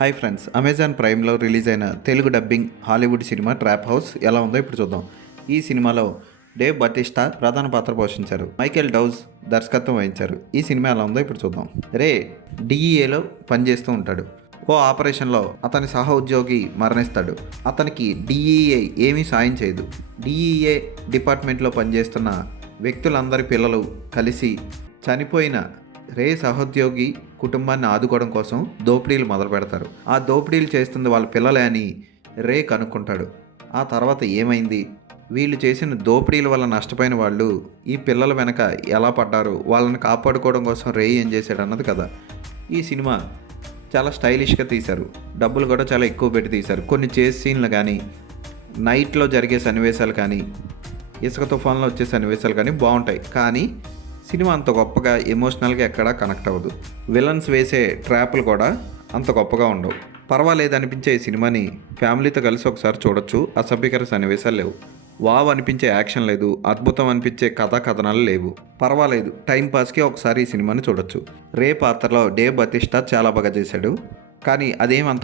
Hi friends, Amazon ప్రైమ్లో release అయిన Telugu dubbing Hollywood cinema trap house ఎలా ఉందో ఇప్పుడు చూద్దాం. ఈ సినిమాలో డేవ్ బతిస్టా ప్రధాన పాత్ర పోషించారు. మైకేల్ డౌజ్ దర్శకత్వం వహించారు. ఈ సినిమా ఎలా ఉందో ఇప్పుడు చూద్దాం. రే డిఈఏలో పనిచేస్తూ ఉంటాడు. ఓ ఆపరేషన్లో అతని సహ ఉద్యోగి మరణిస్తాడు. అతనికి డిఈఏ ఏమీ సాయం చేయదు. డిఈఏ డిపార్ట్మెంట్లో పనిచేస్తున్న వ్యక్తులందరి పిల్లలు కలిసి చనిపోయిన రే సహోద్యోగి కుటుంబాన్ని ఆదుకోవడం కోసం దోపిడీలు మొదలు పెడతారు. ఆ దోపిడీలు చేస్తుంది వాళ్ళ పిల్లలే అని రే కనుక్కుంటాడు. ఆ తర్వాత ఏమైంది, వీళ్ళు చేసిన దోపిడీల వల్ల నష్టపోయిన వాళ్ళు ఈ పిల్లల వెనక ఎలా పడ్డారు, వాళ్ళని కాపాడుకోవడం కోసం రే ఏం చేశాడు అన్నది కదా. ఈ సినిమా చాలా స్టైలిష్గా తీశారు. డబ్బులు కూడా చాలా ఎక్కువ పెట్టి తీశారు. కొన్ని చేస్ సీన్లు కానీ, నైట్లో జరిగే సన్నివేశాలు కానీ, ఇసుక తుఫాన్లో వచ్చే సన్నివేశాలు కానీ బాగుంటాయి. కానీ సినిమా అంత గొప్పగా ఎమోషనల్గా ఎక్కడా కనెక్ట్ అవ్వదు. విలన్స్ వేసే ట్రాప్లు కూడా అంత గొప్పగా ఉండవు. పర్వాలేదు అనిపించే ఈ సినిమాని ఫ్యామిలీతో కలిసి ఒకసారి చూడొచ్చు. అసభ్యకర సన్నివేశాలు లేవు. వావ్ అనిపించే యాక్షన్ లేదు. అద్భుతం అనిపించే కథా కథనాలు లేవు. పర్వాలేదు, టైంపాస్కి ఒకసారి ఈ సినిమాని చూడొచ్చు. రే పాత్రలో డేవ్ బతిస్టా చాలా బాగా చేశాడు. కానీ అదేం అంత